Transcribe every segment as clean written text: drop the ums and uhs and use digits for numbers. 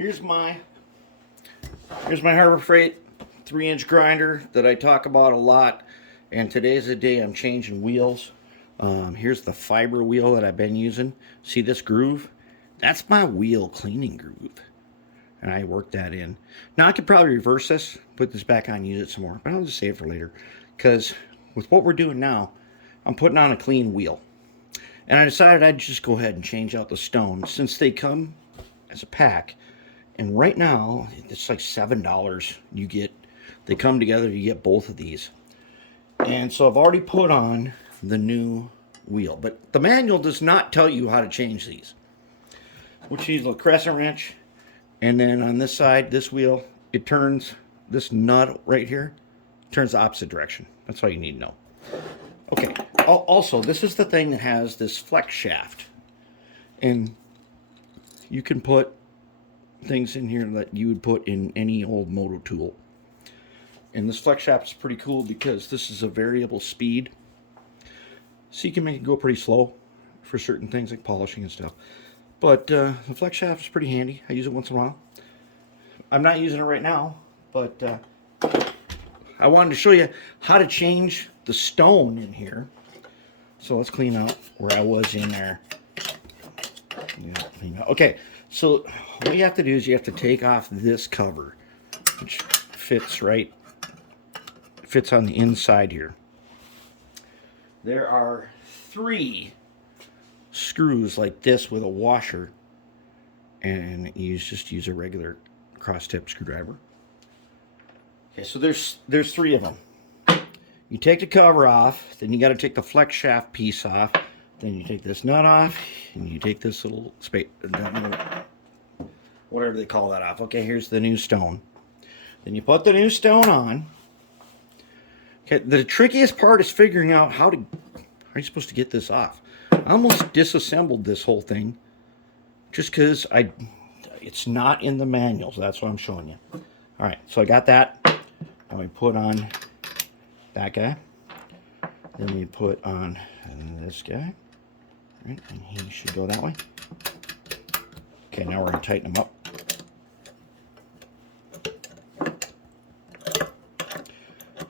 Here's my Harbor Freight 3-inch grinder that I talk about a lot. And today's the day I'm changing wheels. Here's the fiber wheel that I've been using. See this groove? That's my wheel cleaning groove. And I worked that in. Now I could probably reverse this, put this back on, use it some more. But I'll just save it for later. Because with what we're doing now, I'm putting on a clean wheel. And I decided I'd just go ahead and change out the stone since they come as a pack. And right now, it's like $7. They come together, you get both of these. And so I've already put on the new wheel. But the manual does not tell you how to change these. Which needs a crescent wrench. And then on this side, this wheel, it turns, this nut right here, turns the opposite direction. That's all you need to know. Okay, also, this is the thing that has this flex shaft. And you can put things in here that you would put in any old moto tool. And this flex shaft is pretty cool because this is a variable speed. So you can make it go pretty slow for certain things like polishing and stuff. But the flex shaft is pretty handy. I use it once in a while. I'm not using it right now, but I wanted to show you how to change the stone in here. So let's clean out where I was in there. Okay, so what you have to do is you have to take off this cover, which fits on the inside here. There are 3 screws like this with a washer, and you just use a regular cross-tip screwdriver. Okay, so there's 3 of them. You take the cover off, then you got to take the flex shaft piece off, then you take this nut off, and you take this little space, whatever they call that off. Okay, here's the new stone. Then you put the new stone on. Okay, the trickiest part is figuring out how are you supposed to get this off. I almost disassembled this whole thing just because it's not in the manual, so that's what I'm showing you. All right, so I got that. And we put on that guy. Then we put on this guy. Right, and he should go that way. Okay, now we're going to tighten them up.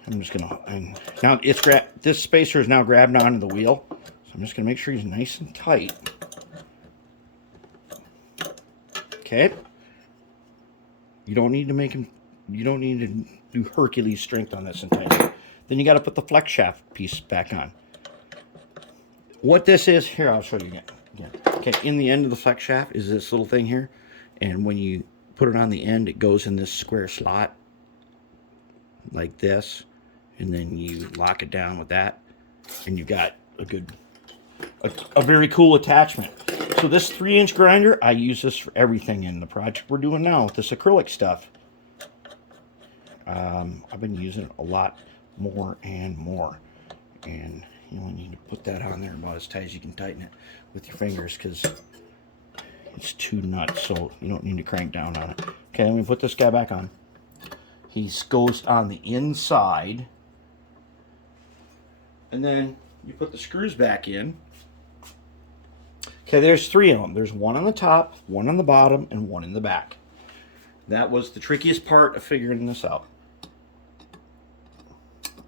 I'm just going to, now this spacer is now grabbed onto the wheel. So I'm just going to make sure he's nice and tight. Okay. You don't need to do Hercules strength on this and tighten. Then you got to put the flex shaft piece back on. What this is, here, I'll show you again. Okay, in the end of the flex shaft is this little thing here. And when you put it on the end, it goes in this square slot like this. And then you lock it down with that. And you got a very cool attachment. So this 3-inch grinder, I use this for everything in the project we're doing now with this acrylic stuff. I've been using it a lot more and more. And you only need to put that on there about as tight as you can tighten it with your fingers because it's too nuts, so you don't need to crank down on it. Okay, let me put this guy back on. He goes on the inside. And then you put the screws back in. Okay, there's 3 of them. There's one on the top, one on the bottom, and one in the back. That was the trickiest part of figuring this out.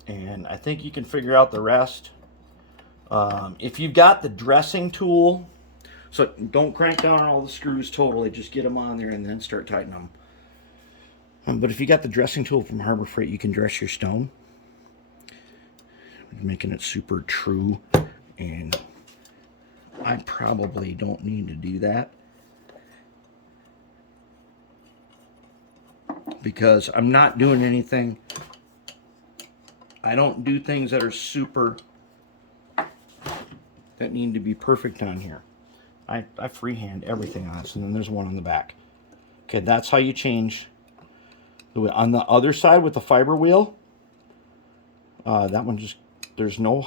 And I think you can figure out the rest. If you've got the dressing tool, so don't crank down all the screws totally, just get them on there and then start tightening them. But if you got the dressing tool from Harbor Freight, you can dress your stone. Making it super true, and I probably don't need to do that because I'm not doing anything. I don't do things that are super, that need to be perfect on here. I freehand everything on this, and then there's one on the back. Okay, that's how you change. On the other side with the fiber wheel, that one just, there's no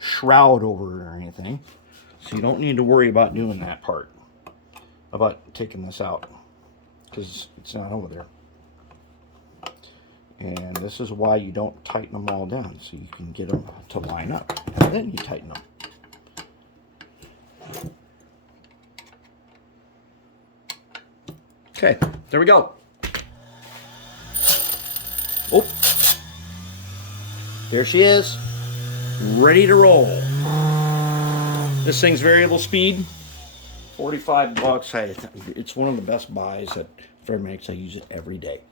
shroud over it or anything. So you don't need to worry about doing that part. About taking this out. Because it's not over there. And this is why you don't tighten them all down. So you can get them to line up. And then you tighten them. Okay, there we go. Oh, there she is, ready to roll. This thing's variable speed, 45 bucks. It's one of the best buys at Fairbanks. I use it every day.